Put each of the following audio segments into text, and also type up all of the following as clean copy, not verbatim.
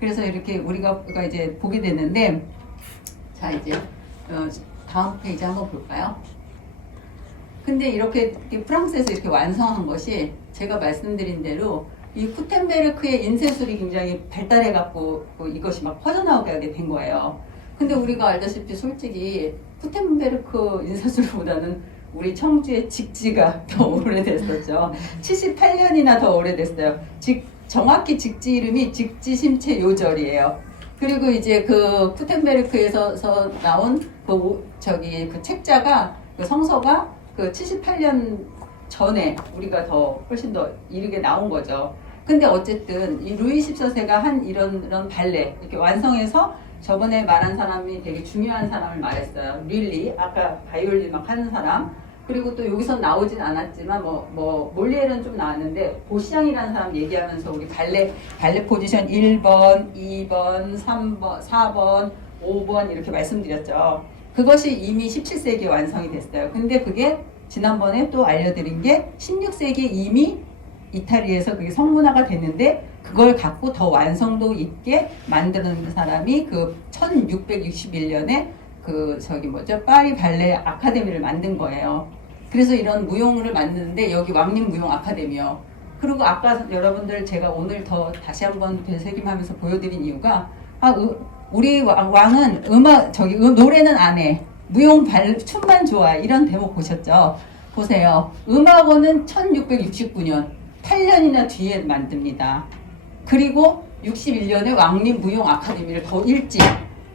그래서 이렇게 우리가 이제 보게 되는데, 자 이제 다음 페이지 한번 볼까요? 근데 이렇게 프랑스에서 이렇게 완성한 것이 제가 말씀드린 대로 이 구텐베르크의 인쇄술이 굉장히 발달해 갖고 이것이 막 퍼져나오게 하게 된 거예요. 근데 우리가 알다시피 솔직히 구텐베르크 인쇄술보다는 우리 청주의 직지가 더 오래됐었죠. 78년이나 더 오래됐어요. 정확히 직지 이름이 직지 심체 요절이에요. 그리고 이제 그 구텐베르크에서 나온 그 책자가 그 성서가 그 78년 전에 우리가 더 훨씬 더 이르게 나온 거죠. 근데 어쨌든 이 루이 14세가 한 이런 발레 이렇게 완성해서 저번에 말한 사람이 되게 중요한 사람을 말했어요. 릴리, 아까 바이올린 막 하는 사람. 그리고 또 여기서 나오진 않았지만 몰리에르는 좀 나왔는데 보시앙이라는 사람 얘기하면서 우리 발레 포지션 1번, 2번, 3번, 4번, 5번 이렇게 말씀드렸죠. 그것이 이미 17세기에 완성이 됐어요. 근데 그게 지난번에 또 알려드린 게 16세기에 이미 이탈리아에서 그게 성문화가 됐는데 그걸 갖고 더 완성도 있게 만드는 사람이 그 1661년에 파리 발레 아카데미를 만든 거예요. 그래서 이런 무용을 만드는데 여기 왕립 무용 아카데미요. 그리고 아까 여러분들 제가 오늘 더 다시 한번 되새김하면서 보여드린 이유가 우리 왕은 노래는 안 해. 춤만 좋아. 이런 대목 보셨죠? 보세요. 음악원은 1669년, 8년이나 뒤에 만듭니다. 그리고 61년에 왕립 무용 아카데미를 더 일찍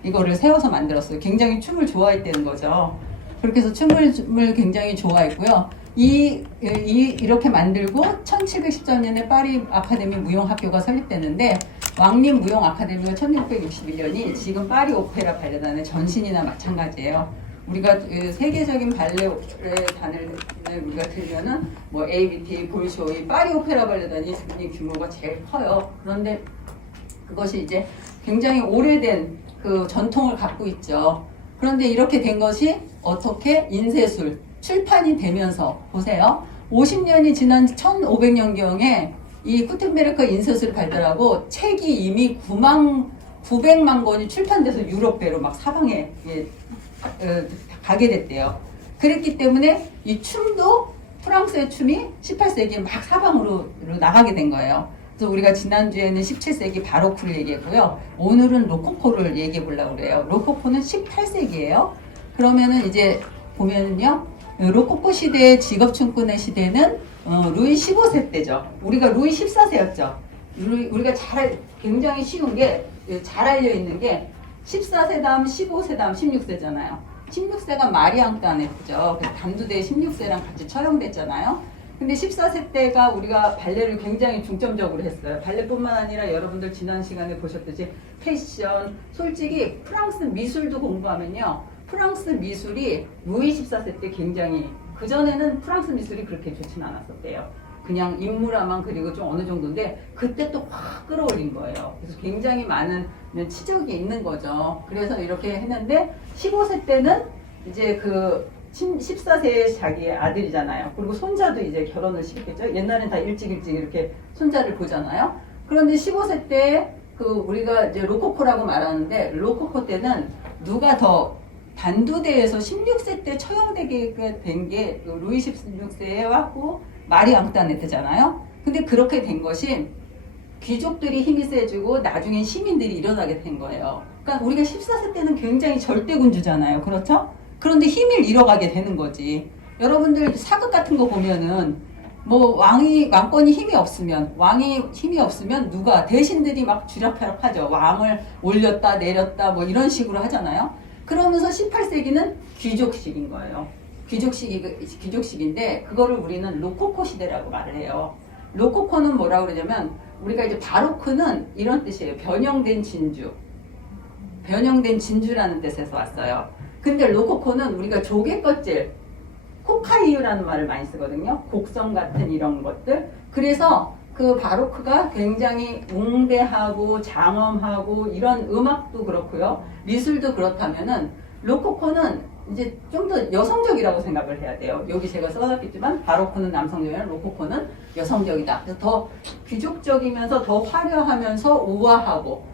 이거를 세워서 만들었어요. 굉장히 춤을 좋아했다는 거죠. 그렇게 해서 춤을 굉장히 좋아했고요. 이렇게 만들고 1713년에 파리 아카데미 무용학교가 설립되는데 왕립 무용 아카데미가 1661년이 지금 파리 오페라 발레단의 전신이나 마찬가지예요. 우리가 세계적인 발레단을 우리가 들면은 ABT, 볼쇼이, 파리 오페라 발레단이 규모가 제일 커요. 그런데 그것이 이제 굉장히 오래된 그 전통을 갖고 있죠. 그런데 이렇게 된 것이 어떻게 인쇄술, 출판이 되면서 보세요. 50년이 지난 1500년경에 이 구텐베르크 인쇄술을 발달하고 책이 이미 900만 권이 출판돼서 유럽배로 막 사방에 가게 됐대요. 그랬기 때문에 이 춤도 프랑스의 춤이 18세기에 막 사방으로 나가게 된 거예요. 그래서 우리가 지난주에는 17세기 바로크를 얘기했고요. 오늘은 로코코를 얘기해 보려고 그래요. 로코코는 18세기예요. 그러면은 이제 보면은요. 로코코 시대의 직업춤꾼의 시대는 루이 15세 때죠. 우리가 루이 14세였죠. 우리가 굉장히 쉬운 게 잘 알려 있는 게 14세 다음 15세 다음 16세잖아요. 16세가 마리 앙뚜아네트죠. 담두대 16세랑 같이 처형됐잖아요. 근데 14세 때가 우리가 발레를 굉장히 중점적으로 했어요. 발레뿐만 아니라 여러분들 지난 시간에 보셨듯이 패션, 솔직히 프랑스 미술도 공부하면요. 프랑스 미술이 루이 14세 때 굉장히, 그전에는 프랑스 미술이 그렇게 좋진 않았었대요. 그냥 인물화만 그리고 좀 어느 정도인데 그때 또 확 끌어올린 거예요. 그래서 굉장히 많은 치적이 있는 거죠. 그래서 이렇게 했는데 15세 때는 이제 14세의 자기의 아들이잖아요. 그리고 손자도 이제 결혼을 시켰겠죠. 옛날엔 다 일찍 이렇게 손자를 보잖아요. 그런데 15세 때 우리가 이제 로코코라고 말하는데 로코코 때는 누가 더 단두대에서 16세 때 처형되게 된 게 루이 16세에 왔고 마리 앙뚜아네트잖아요. 근데 그렇게 된 것이 귀족들이 힘이 세지고 나중엔 시민들이 일어나게 된 거예요. 그러니까 우리가 14세 때는 굉장히 절대군주잖아요. 그렇죠? 그런데 힘을 잃어가게 되는 거지. 여러분들 사극 같은 거 보면은 왕권이 왕이 힘이 없으면 누가 대신들이 막 쥐락펴락하죠. 왕을 올렸다 내렸다 이런 식으로 하잖아요. 그러면서 18세기는 귀족식인 거예요. 귀족식인데 그거를 우리는 로코코 시대라고 말을 해요. 로코코는 뭐라고 그러냐면 우리가 이제 바로크는 이런 뜻이에요. 변형된 진주라는 뜻에서 왔어요. 근데 로코코는 우리가 조개껍질, 코카이유라는 말을 많이 쓰거든요. 곡성 같은 이런 것들. 그래서 그 바로크가 굉장히 웅대하고 장엄하고 이런 음악도 그렇고요. 미술도 그렇다면은 로코코는 이제 좀 더 여성적이라고 생각을 해야 돼요. 여기 제가 써놨겠지만 바로크는 남성적이면 로코코는 여성적이다. 그래서 더 귀족적이면서 더 화려하면서 우아하고